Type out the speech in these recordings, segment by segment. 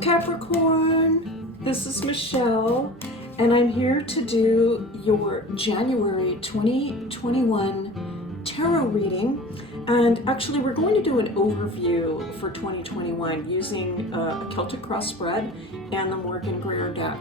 Capricorn, this is Michelle, and I'm here to do your January 2021 tarot reading. And actually, we're going to do an overview for 2021 using a Celtic cross spread and the Morgan Greer deck.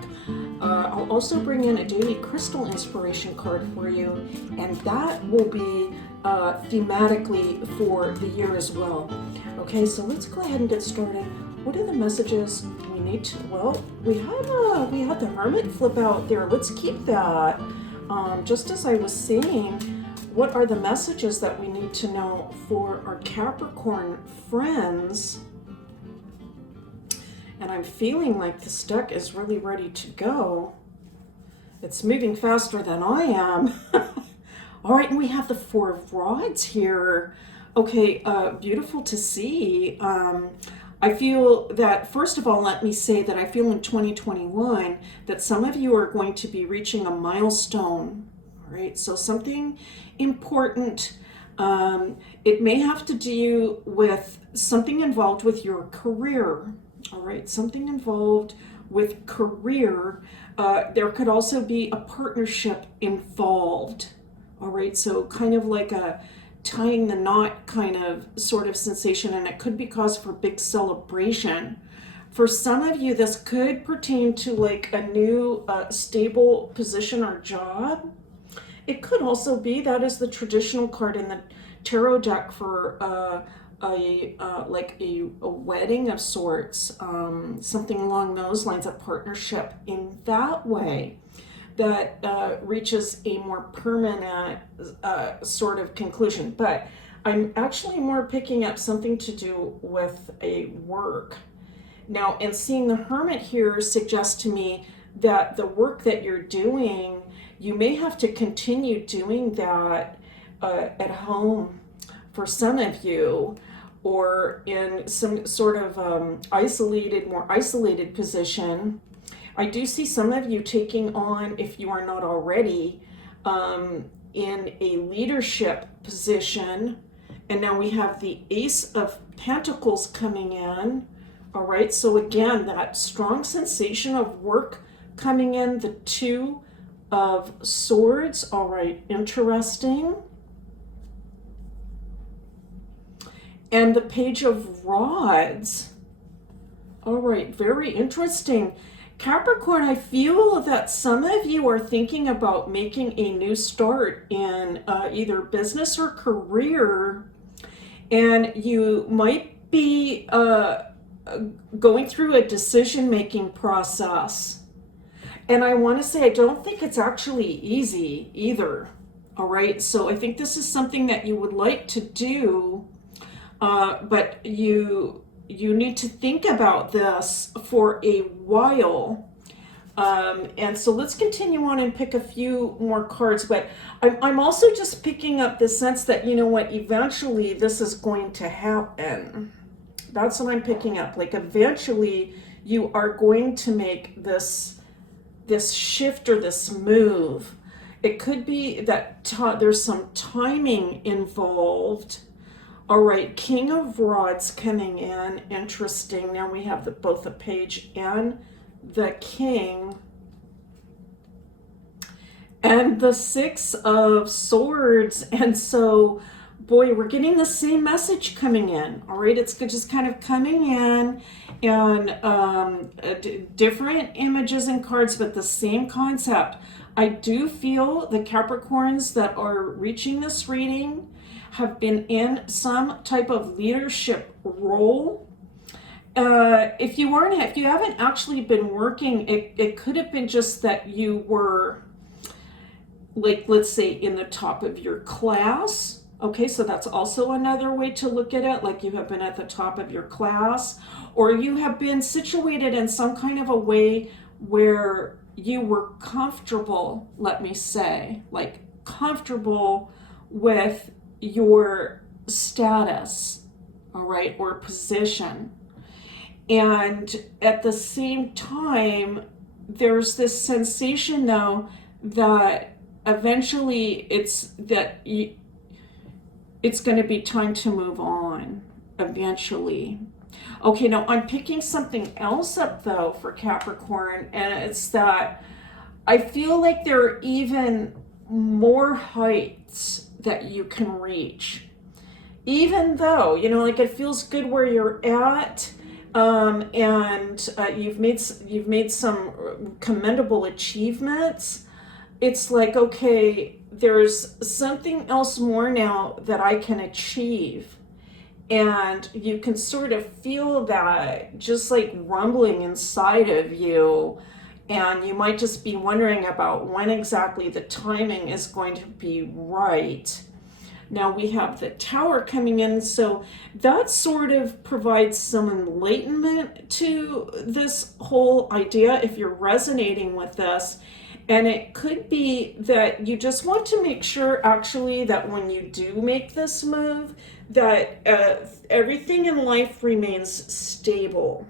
I'll also bring in a daily crystal inspiration card for you, and that will be thematically for the year as well. Okay, so let's go ahead and get started. What are the messages we need to? Well, we had the Hermit flip out there. Let's keep that. Just as I was saying, what are the messages that we need to know for our Capricorn friends? And I'm feeling like this deck is really ready to go. It's moving faster than I am. All right, and we have the Four of Rods here. Okay, beautiful to see. I feel that, first of all, let me say that I feel in 2021 that some of you are going to be reaching a milestone. All right, so something important. It may have to do with something involved with your career. All right, something involved with career. There could also be a partnership involved. All right, so kind of like a tying the knot kind of sort of sensation, and it could be cause for big celebration. For some of you, this could pertain to like a new stable position or job. It could also be, that is the traditional card in the tarot deck for like a wedding of sorts, something along those lines, a partnership in that way that reaches a more permanent sort of conclusion. But I'm actually more picking up something to do with a work. Now, and seeing the Hermit here suggests to me that the work that you're doing, you may have to continue doing that at home for some of you, or in some sort of more isolated position. I do see some of you taking on, if you are not already, in a leadership position. And now we have the Ace of Pentacles coming in. All right, so again, that strong sensation of work coming in, the Two of Swords. All right, interesting. And the Page of Rods. All right, very interesting. Capricorn, I feel that some of you are thinking about making a new start in either business or career, and you might be going through a decision-making process. And I want to say, I don't think it's actually easy either. All right, so I think this is something that you would like to do, but you need to think about this for a while. And so let's continue on and pick a few more cards. But I'm also just picking up the sense that, you know what, eventually this is going to happen. That's what I'm picking up. Like eventually you are going to make this shift or this move. It could be that there's some timing involved. All right, King of Rods coming in, interesting. Now we have both the Page and the King. And the Six of Swords. And so, boy, we're getting the same message coming in. All right, it's just kind of coming in and different images and cards, but the same concept. I do feel the Capricorns that are reaching this reading have been in some type of leadership role. If you haven't actually been working, it could have been just that you were, like, let's say, in the top of your class. Okay, so that's also another way to look at it, like you have been at the top of your class, or you have been situated in some kind of a way where you were comfortable, let me say, like comfortable with your status, all right, or position. And at the same time, there's this sensation, though, that eventually it's going to be time to move on eventually. Okay, now I'm picking something else up though for Capricorn, and it's that I feel like there are even more heights that you can reach. Even though, like it feels good where you're at, and you've made some commendable achievements. It's like, okay, there's something else more now that I can achieve. And you can sort of feel that just like rumbling inside of you. And you might just be wondering about when exactly the timing is going to be right. Now we have the Tower coming in, so that sort of provides some enlightenment to this whole idea if you're resonating with this. And it could be that you just want to make sure actually that when you do make this move, that everything in life remains stable.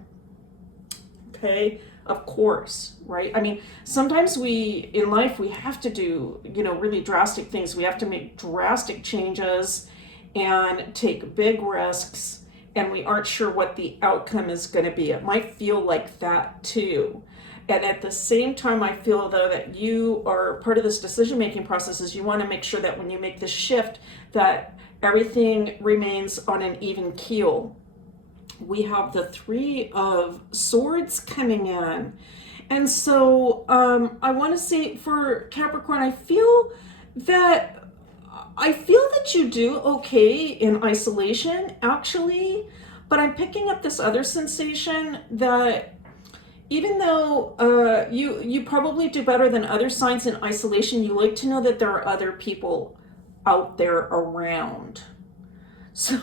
Okay? Of course, right? I mean, sometimes in life, we have to do, really drastic things. We have to make drastic changes and take big risks, and we aren't sure what the outcome is going to be. It might feel like that too. And at the same time, I feel though that you are part of this decision-making process is you want to make sure that when you make this shift, that everything remains on an even keel. We have the Three of Swords coming in. And so I want to say for Capricorn, I feel that you do okay in isolation, actually, but I'm picking up this other sensation that even though you probably do better than other signs in isolation, you like to know that there are other people out there around. So,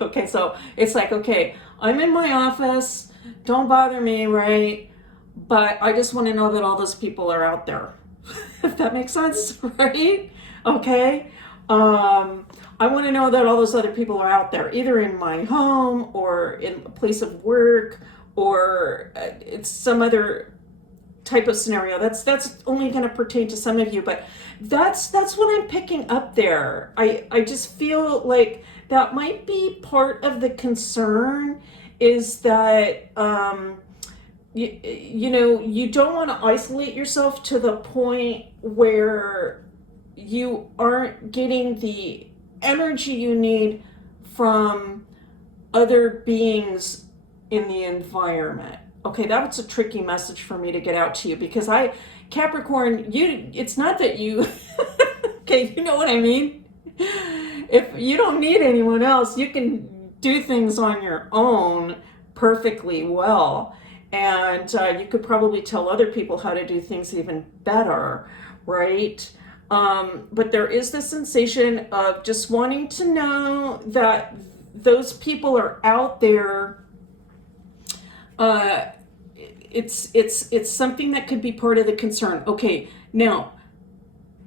okay, so it's like, okay, I'm in my office, don't bother me, right? But I just want to know that all those people are out there. If that makes sense, right? Okay. I want to know that all those other people are out there, either in my home or in a place of work, or it's some other type of scenario. That's only going to pertain to some of you, but that's what I'm picking up there. I just feel like that might be part of the concern is that you don't want to isolate yourself to the point where you aren't getting the energy you need from other beings in the environment. Okay, that's a tricky message for me to get out to you because Capricorn, it's not that you, okay, you know what I mean? If you don't need anyone else, you can do things on your own perfectly well. And you could probably tell other people how to do things even better, right? But there is the sensation of just wanting to know that those people are out there. It's something that could be part of the concern. Okay, now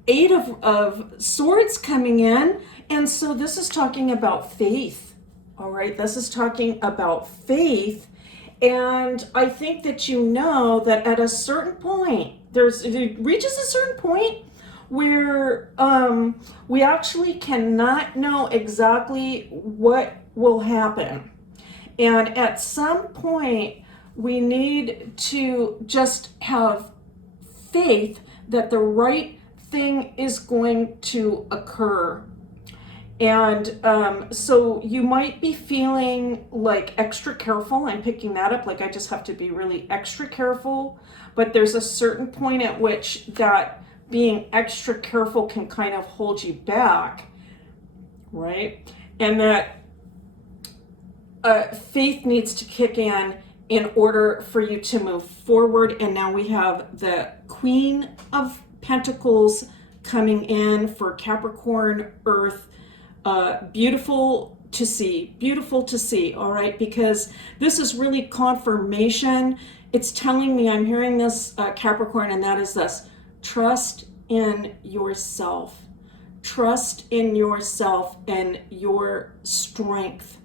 Eight of Swords coming in, and so this is talking about faith. All right, this is talking about faith, and I think that that at a certain point, it reaches a certain point where we actually cannot know exactly what will happen. And at some point, we need to just have faith that the right thing is going to occur. And so you might be feeling like extra careful. I'm picking that up, like I just have to be really extra careful. But there's a certain point at which that being extra careful can kind of hold you back, right? And that faith needs to kick in order for you to move forward. And now we have the Queen of Pentacles coming in for Capricorn Earth. Beautiful to see, all right, because this is really confirmation. It's telling me, I'm hearing this, Capricorn, and that is this: trust in yourself. Trust in yourself and your strength.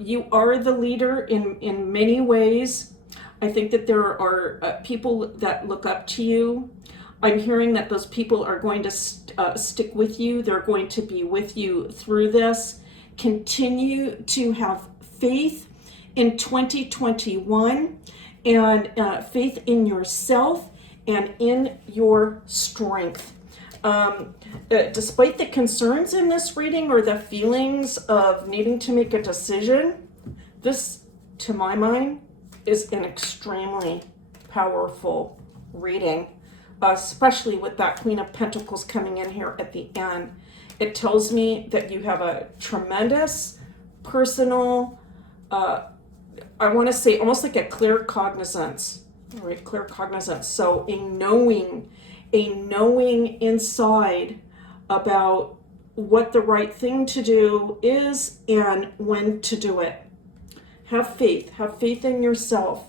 You are the leader in many ways. I think that there are people that look up to you. I'm hearing that those people are going to stick with you. They're going to be with you through this. Continue to have faith in 2021, and faith in yourself and in your strength. Despite the concerns in this reading or the feelings of needing to make a decision, this, to my mind, is an extremely powerful reading, especially with that Queen of Pentacles coming in here at the end. It tells me that you have a tremendous personal, I want to say almost like a clear cognizance, right? Clear cognizance. So a knowing inside about what the right thing to do is and when to do it. Have faith in yourself.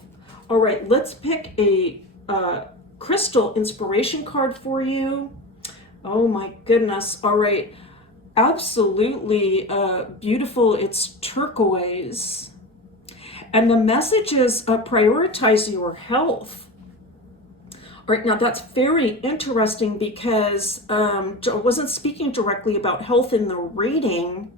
All right, let's pick a crystal inspiration card for you. Oh my goodness. All right, absolutely beautiful. It's turquoise. And the message is prioritize your health. All right, now that's very interesting because I wasn't speaking directly about health in the reading,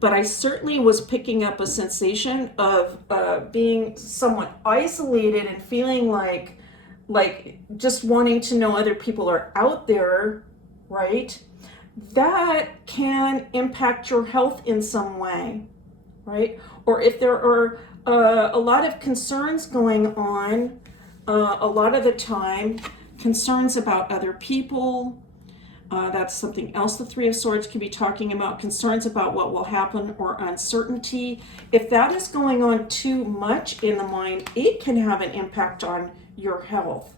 but I certainly was picking up a sensation of being somewhat isolated and feeling like just wanting to know other people are out there, right? That can impact your health in some way, right? Or if there are a lot of concerns going on, a lot of the time, concerns about other people. That's something else the Three of Swords can be talking about, concerns about what will happen or uncertainty. If that is going on too much in the mind, it can have an impact on your health.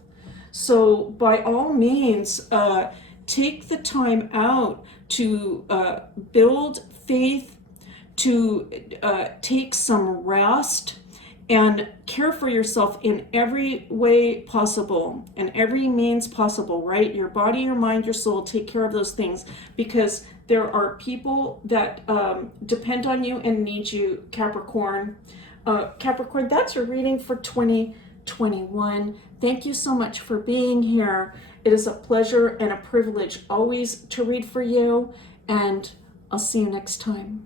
So by all means, take the time out to build faith, to take some rest, and care for yourself in every way possible and every means possible, right? Your body, your mind, your soul, take care of those things, because there are people that depend on you and need you, Capricorn. Capricorn, that's your reading for 2021. Thank you so much for being here. It is a pleasure and a privilege always to read for you, and I'll see you next time.